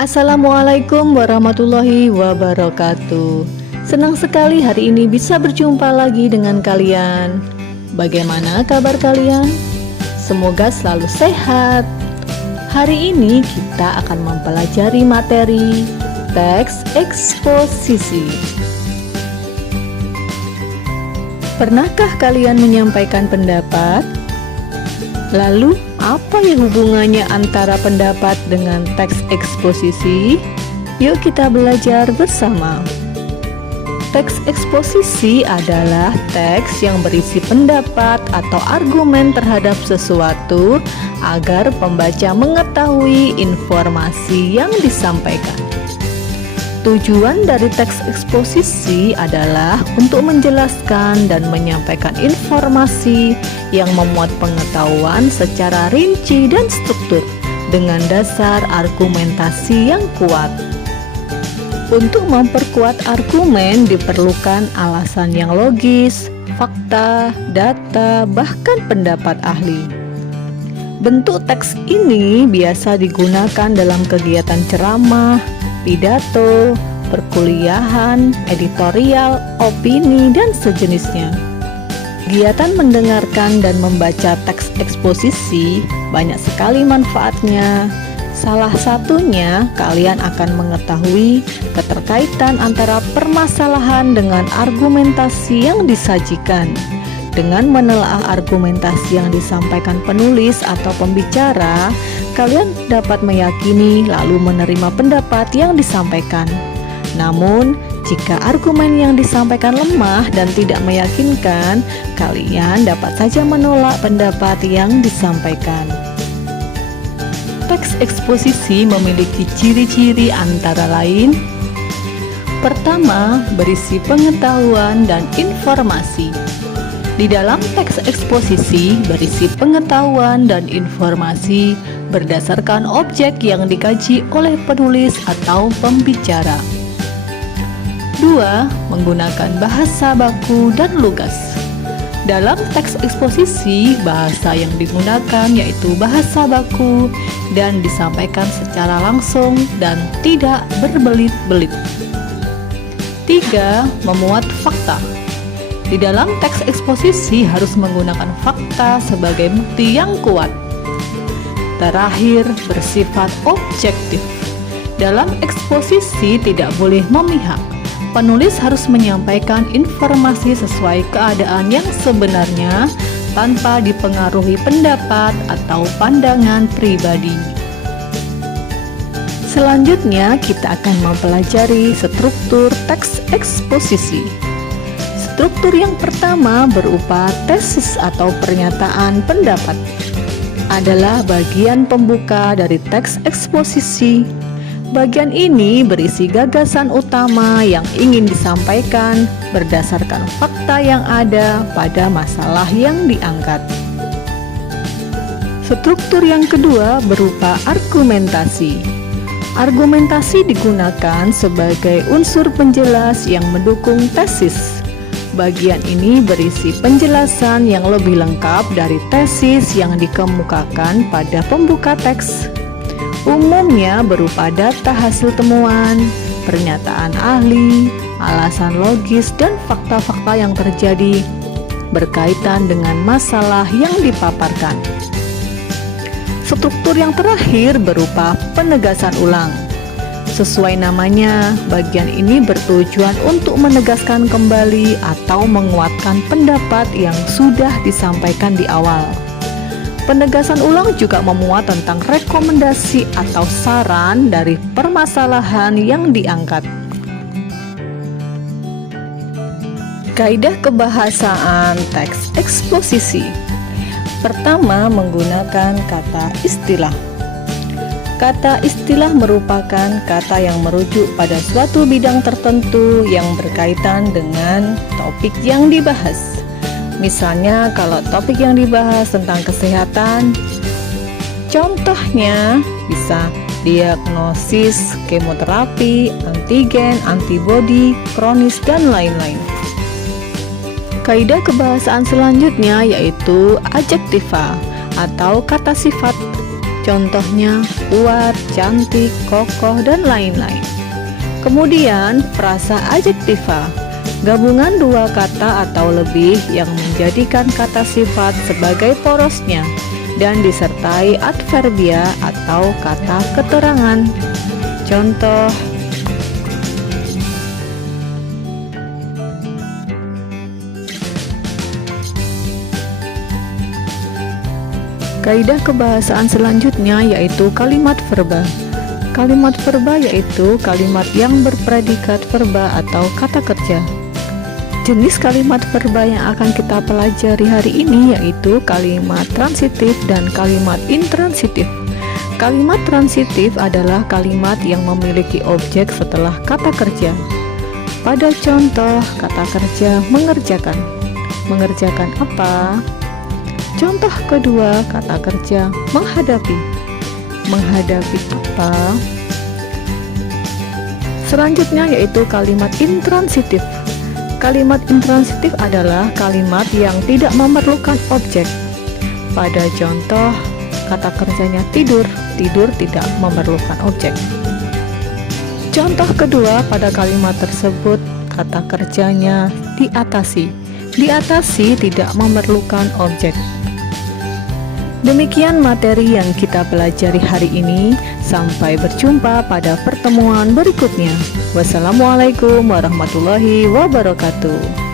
Assalamualaikum warahmatullahi wabarakatuh. Senang sekali hari ini bisa berjumpa lagi dengan kalian. Bagaimana kabar kalian? Semoga selalu sehat. Hari ini kita akan mempelajari materi teks eksposisi. Pernahkah kalian menyampaikan pendapat? Lalu, apa ya hubungannya antara pendapat dengan teks eksposisi? Yuk kita belajar bersama. Teks eksposisi adalah teks yang berisi pendapat atau argumen terhadap sesuatu agar pembaca mengetahui informasi yang disampaikan. Tujuan dari teks eksposisi adalah untuk menjelaskan dan menyampaikan informasi yang memuat pengetahuan secara rinci dan struktur dengan dasar argumentasi yang kuat. Untuk memperkuat argumen diperlukan alasan yang logis, fakta, data, bahkan pendapat ahli. Bentuk teks ini biasa digunakan dalam kegiatan ceramah, pidato, perkuliahan, editorial, opini, dan sejenisnya. Kegiatan mendengarkan dan membaca teks eksposisi banyak sekali manfaatnya. Salah satunya, kalian akan mengetahui keterkaitan antara permasalahan dengan argumentasi yang disajikan. Dengan menelaah argumentasi yang disampaikan penulis atau pembicara, kalian dapat meyakini lalu menerima pendapat yang disampaikan. Namun, jika argumen yang disampaikan lemah dan tidak meyakinkan, kalian dapat saja menolak pendapat yang disampaikan. Teks eksposisi memiliki ciri-ciri antara lain: pertama, berisi pengetahuan dan informasi. Di dalam teks eksposisi berisi pengetahuan dan informasi berdasarkan objek yang dikaji oleh penulis atau pembicara. 2. Menggunakan bahasa baku dan lugas. Dalam teks eksposisi, bahasa yang digunakan yaitu bahasa baku dan disampaikan secara langsung dan tidak berbelit-belit. 3. Memuat fakta. Di dalam teks eksposisi harus menggunakan fakta sebagai bukti yang kuat. Terakhir, bersifat objektif. Dalam eksposisi tidak boleh memihak. Penulis harus menyampaikan informasi sesuai keadaan yang sebenarnya tanpa dipengaruhi pendapat atau pandangan pribadi. Selanjutnya, kita akan mempelajari struktur teks eksposisi. Struktur yang pertama berupa tesis atau pernyataan pendapat. Adalah bagian pembuka dari teks eksposisi. Bagian ini berisi gagasan utama yang ingin disampaikan berdasarkan fakta yang ada pada masalah yang diangkat. Struktur yang kedua berupa argumentasi. Argumentasi digunakan sebagai unsur penjelas yang mendukung tesis. Bagian ini berisi penjelasan yang lebih lengkap dari tesis yang dikemukakan pada pembuka teks. Umumnya berupa data hasil temuan, pernyataan ahli, alasan logis, dan fakta-fakta yang terjadi berkaitan dengan masalah yang dipaparkan. Struktur yang terakhir berupa penegasan ulang. Sesuai namanya, bagian ini bertujuan untuk menegaskan kembali atau menguatkan pendapat yang sudah disampaikan di awal. Penegasan ulang juga memuat tentang rekomendasi atau saran dari permasalahan yang diangkat. Kaidah kebahasaan teks eksposisi. Pertama, menggunakan kata istilah. Kata istilah merupakan kata yang merujuk pada suatu bidang tertentu yang berkaitan dengan topik yang dibahas. Misalnya, kalau topik yang dibahas tentang kesehatan, contohnya bisa diagnosis, kemoterapi, antigen, antibodi, kronis, dan lain-lain. Kaidah kebahasaan selanjutnya yaitu adjektiva atau kata sifat. Contohnya kuat, cantik, kokoh, dan lain-lain. Kemudian frasa adjektiva, gabungan dua kata atau lebih yang menjadikan kata sifat sebagai porosnya dan disertai adverbia atau kata keterangan. Contoh: kaidah kebahasaan selanjutnya yaitu kalimat verba. Kalimat verba yaitu kalimat yang berpredikat verba atau kata kerja. Jenis kalimat verba yang akan kita pelajari hari ini yaitu kalimat transitif dan kalimat intransitif. Kalimat transitif adalah kalimat yang memiliki objek setelah kata kerja. Pada contoh kata kerja mengerjakan. Mengerjakan apa? Contoh kedua kata kerja menghadapi. Menghadapi apa? Selanjutnya yaitu kalimat intransitif. Kalimat intransitif adalah kalimat yang tidak memerlukan objek. Pada contoh kata kerjanya tidur, tidur tidak memerlukan objek. Contoh kedua pada kalimat tersebut kata kerjanya diatasi. Diatasi tidak memerlukan objek. Demikian materi yang kita pelajari hari ini. Sampai berjumpa pada pertemuan berikutnya. Wassalamualaikum warahmatullahi wabarakatuh.